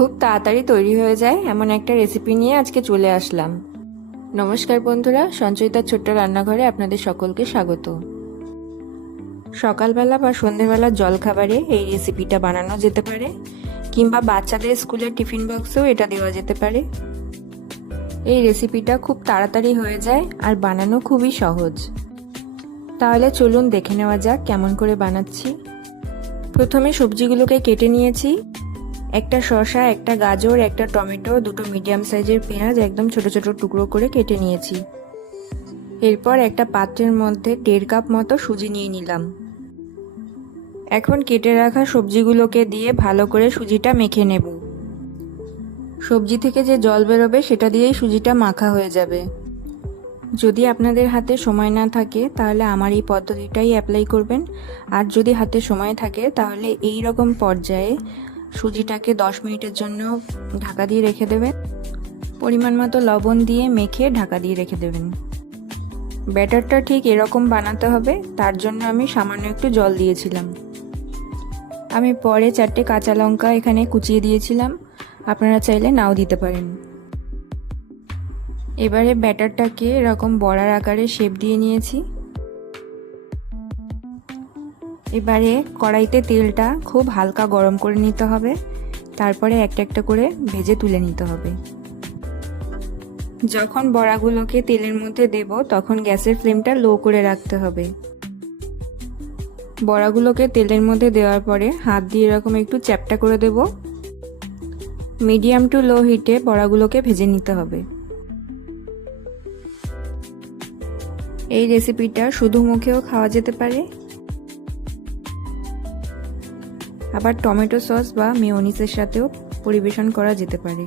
খুব তাড়াতাড়ি তৈরি হয়ে যায় এমন একটা রেসিপি নিয়ে আজকে চলে আসলাম। নমস্কার বন্ধুরা, সঞ্চয়িতার ছোট্ট রান্নাঘরে আপনাদের সকলকে স্বাগত। সকালবেলা বা সন্ধ্যেবেলার জলখাবারে এই রেসিপিটা বানানো যেতে পারে, কিংবা বাচ্চাদের স্কুলের টিফিন বক্সেও এটা দেওয়া যেতে পারে। এই রেসিপিটা খুব তাড়াতাড়ি হয়ে যায় আর বানানো খুবই সহজ। তাহলে চলুন দেখে নেওয়া যাক কেমন করে বানাচ্ছি। প্রথমে সবজিগুলোকে কেটে নিয়েছি। একটা শসা, একটা গাজর, একটা টমেটো, দুটো মিডিয়াম সাইজের পেঁয়াজ একদম ছোট ছোট টুকরো করে কেটে নিয়েছি। এরপর একটা পাত্রের মধ্যে 1.5 কাপ মতো সুজি নিয়ে নিলাম। এখন কেটে রাখা সবজিগুলোকে দিয়ে ভালো করে সুজিটা মেখে নেব। সবজি থেকে যে জল বেরোবে সেটা দিয়েই সুজিটা মাখা হয়ে যাবে। যদি আপনাদের হাতে সময় না থাকে তাহলে আমার এই পদ্ধতিটাই অ্যাপ্লাই করবেন, আর যদি হাতে সময় থাকে তাহলে এই রকম পর্যায়ে সুজিটাকে 10 মিনিটের জন্য ঢাকা দিয়ে রেখে দেবেন। পরিমাণ মতো লবণ দিয়ে মেখে ঢাকা দিয়ে রেখে দেবেন। ব্যাটারটা ঠিক এরকম বানাতে হবে, তার জন্য আমি সামান্য একটু জল দিয়েছিলাম। আমি পরে 4টে কাঁচা লঙ্কা এখানে কুচিয়ে দিয়েছিলাম, আপনারা চাইলে নাও দিতে পারেন। এবারে ব্যাটারটাকে এরকম বড়ার আকারে শেপ দিয়ে নিয়েছি। এবারে কড়াইতে তেলটা খুব হালকা গরম করে নিতে হবে, তারপরে একটা একটা করে ভেজে তুলে নিতে হবে। যখন বড়াগুলোকে তেলের মধ্যে দেব তখন গ্যাসের ফ্লেমটা লো করে রাখতে হবে। বড়াগুলোকে তেলের মধ্যে দেওয়ার পরে হাত দিয়ে এরকম একটু চ্যাপটা করে দেব। মিডিয়াম টু লো হিটে বড়াগুলোকে ভেজে নিতে হবে। এই রেসিপিটা শুধু মুখেও খাওয়া যেতে পারে, আবার টমেটো সস বা মেয়োনিজের সাথেও পরিবেশন করা যেতে পারে।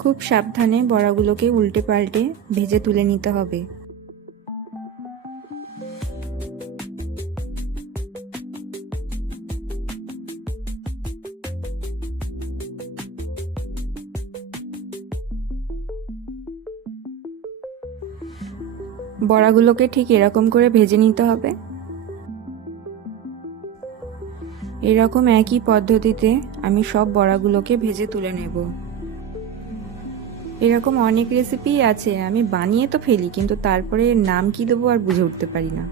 খুব সাবধানে বড়াগুলোকে উল্টে পাল্টে ভেজে তুলে নিতে হবে। বড়াগুলোকে ঠিক এরকম করে ভেজে নিতে হবে। এরকম একই পদ্ধতিতে আমি সব বড়াগুলোকে ভেজে তুলে নেব। এরকম অনেক রেসিপি আছে, আমি বানিয়ে তো ফেলি কিন্তু তারপরে নাম কি দেবো আর বুঝে উঠতে পারি না।